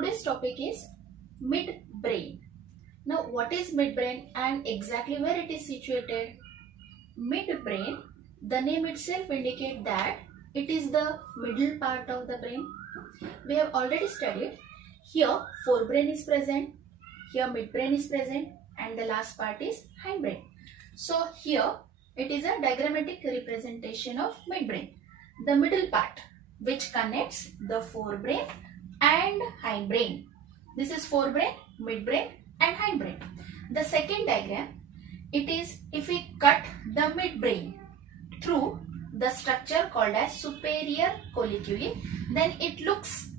today's topic is midbrain. Now, what is midbrain and exactly where it is situated? Midbrain, the name itself indicates that it is the middle part of the brain. We have already studied. Here, forebrain is present, here midbrain is present, and the last part is hindbrain. So, here it is a diagrammatic representation of midbrain, the middle part which connects the forebrain and hindbrain. This is forebrain, midbrain, and hindbrain. The second diagram, it is if we cut the midbrain through the structure called as superior colliculi, then it looks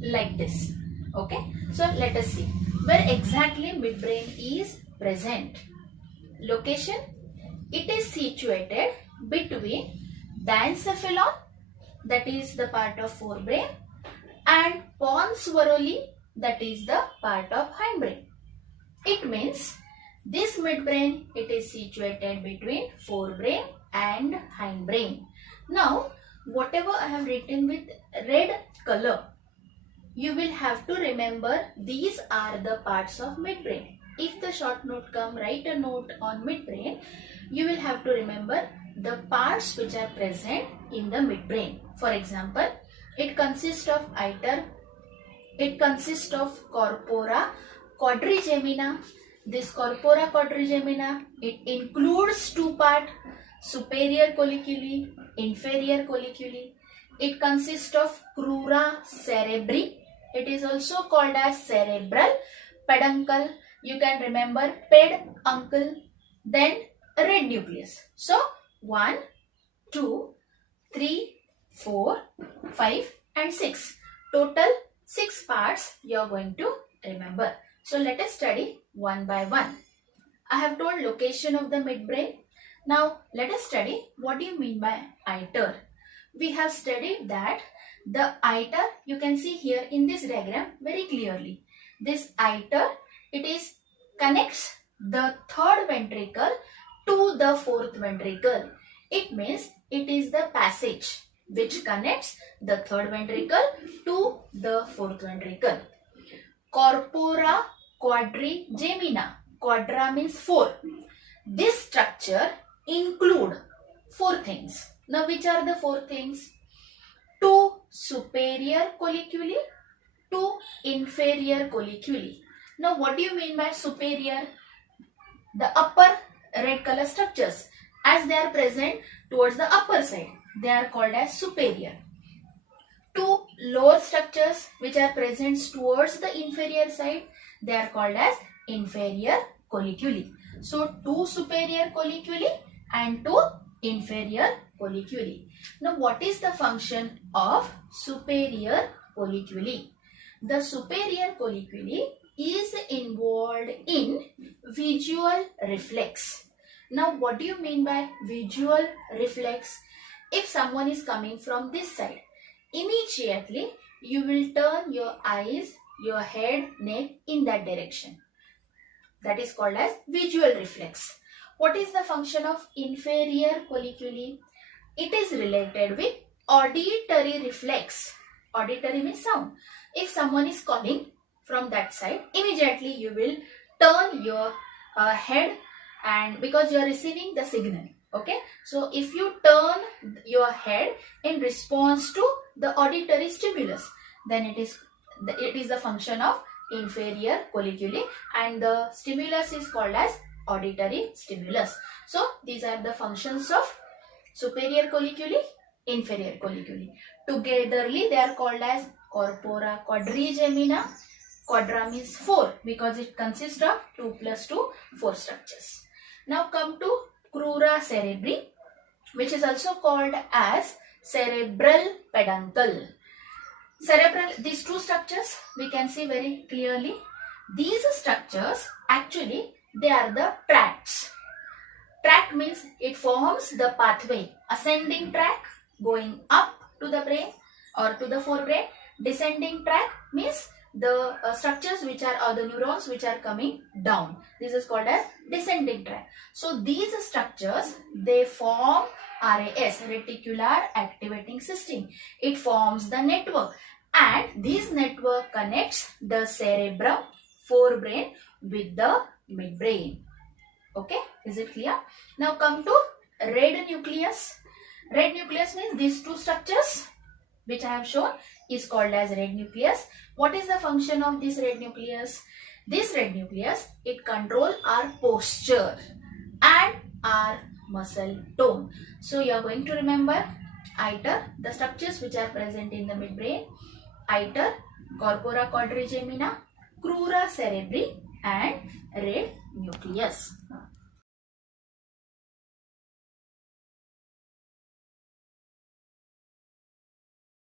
like this. Okay, so let us see where exactly midbrain is present. Location, it is situated between the encephalon, that is the part of forebrain, and pons varolii, that is the part of hindbrain. It means this midbrain, it is situated between forebrain and hindbrain. Now, whatever I have written with red color, you will have to remember these are the parts of midbrain. If the short note come, write a note on midbrain, you will have to remember the parts which are present in the midbrain. For example, it consists of iter, it consists of corpora quadrigemina. This corpora quadrigemina, it includes two parts, superior colliculi, inferior colliculi. It consists of Krora Cerebri. It is also called as Cerebral Peduncle. You can remember peduncle. Then red nucleus. So 1, 2, 3, 4, 5 and 6. Total 6 parts you are going to remember. So let us study one by one. I have told location of the midbrain. Now let us study what do you mean by iter. We have studied that the iter, you can see here in this diagram very clearly. This iter, it is connects the third ventricle to the fourth ventricle. It means it is the passage which connects the third ventricle to the fourth ventricle. Corpora quadrigemina. Quadra means 4. This structure include 4 things. Now, which are the 4 things? 2 superior colliculi, 2 inferior colliculi. Now, what do you mean by superior? The upper red color structures, as they are present towards the upper side, they are called as superior. 2 lower structures which are present towards the inferior side, they are called as inferior colliculi. So 2 superior colliculi and 2 inferior colliculi. Now what is the function of superior colliculi? The superior colliculi is involved in visual reflex. Now what do you mean by visual reflex? If someone is coming from this side, immediately you will turn your eyes, your head, neck in that direction. That is called as visual reflex. What is the function of inferior colliculi? It is related with auditory reflex. Auditory means sound. If someone is calling from that side, immediately you will turn your head, and because you are receiving the signal. Okay, so if you turn your head in response to the auditory stimulus, then it is the function of inferior colliculi, and the stimulus is called as auditory stimulus. So these are the functions of superior colliculi, inferior colliculi. Togetherly they are called as corpora quadrigemina. Quadra means 4 because it consists of 2 plus 2, 4 structures. Now come to Krora Cerebri, which is also called as Cerebral Peduncle. Cerebral, these 2 structures we can see very clearly. These structures actually they are the tracts. Tract means it forms the pathway, ascending track going up to the brain or to the forebrain. Descending track means the structures which are, or the neurons which are coming down. This is called as descending track. So these structures, they form RAS, reticular activating system. It forms the network, and this network connects the cerebrum, forebrain with the midbrain. Okay, is it clear? Now come to red nucleus. Red nucleus means these two structures which I have shown is called as red nucleus. What is the function of this red nucleus? This red nucleus, it controls our posture and our muscle tone. So you are going to remember either the structures which are present in the midbrain, either corpora quadrigemina, Krora cerebri and red nucleus.